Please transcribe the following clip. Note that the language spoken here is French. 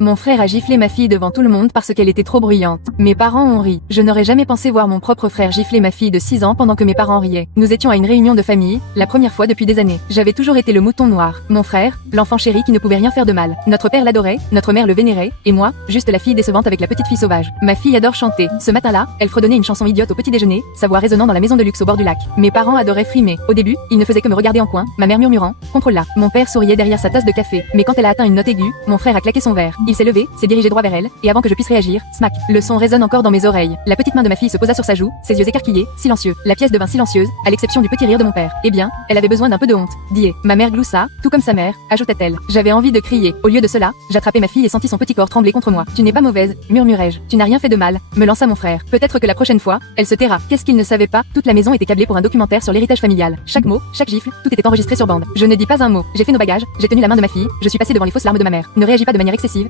Mon frère a giflé ma fille devant tout le monde parce qu'elle était trop bruyante. Mes parents ont ri. Je n'aurais jamais pensé voir mon propre frère gifler ma fille de 6 ans pendant que mes parents riaient. Nous étions à une réunion de famille, la première fois depuis des années. J'avais toujours été le mouton noir. Mon frère, l'enfant chéri qui ne pouvait rien faire de mal. Notre père l'adorait, notre mère le vénérait, et moi, juste la fille décevante avec la petite fille sauvage. Ma fille adore chanter. Ce matin-là, elle fredonnait une chanson idiote au petit déjeuner, sa voix résonnant dans la maison de luxe au bord du lac. Mes parents adoraient frimer. Au début, ils ne faisaient que me regarder en coin, ma mère murmurant, contrôle-la. Mon père souriait derrière sa tasse de café, mais quand elle a atteint une note aiguë, mon frère a claqué son verre. Il s'est levé, s'est dirigé droit vers elle, et avant que je puisse réagir, smack. Le son résonne encore dans mes oreilles. La petite main de ma fille se posa sur sa joue, ses yeux écarquillés, silencieux. La pièce devint silencieuse, à l'exception du petit rire de mon père. Eh bien, elle avait besoin d'un peu de honte. Dié. Ma mère gloussa, tout comme sa mère, ajouta-t-elle. J'avais envie de crier. Au lieu de cela, j'attrapai ma fille et sentis son petit corps trembler contre moi. Tu n'es pas mauvaise, murmurai-je. Tu n'as rien fait de mal, me lança mon frère. Peut-être que la prochaine fois, elle se taira. Qu'est-ce qu'il ne savait pas? Toute la maison était câblée pour un documentaire sur l'héritage familial. Chaque mot, chaque gifle, tout était enregistré sur bande. Je ne dis pas un mot. J'ai fait nos bagages, j'ai tenu la main de ma fille, je suis passé devant les fausses larmes de ma mère. Ne réagis pas de manière excessive,